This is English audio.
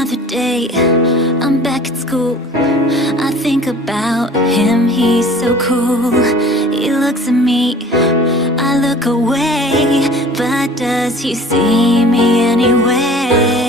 another day, I'm back at school. I think about him, he's so cool. He looks at me, I look away, but does he see me anyway?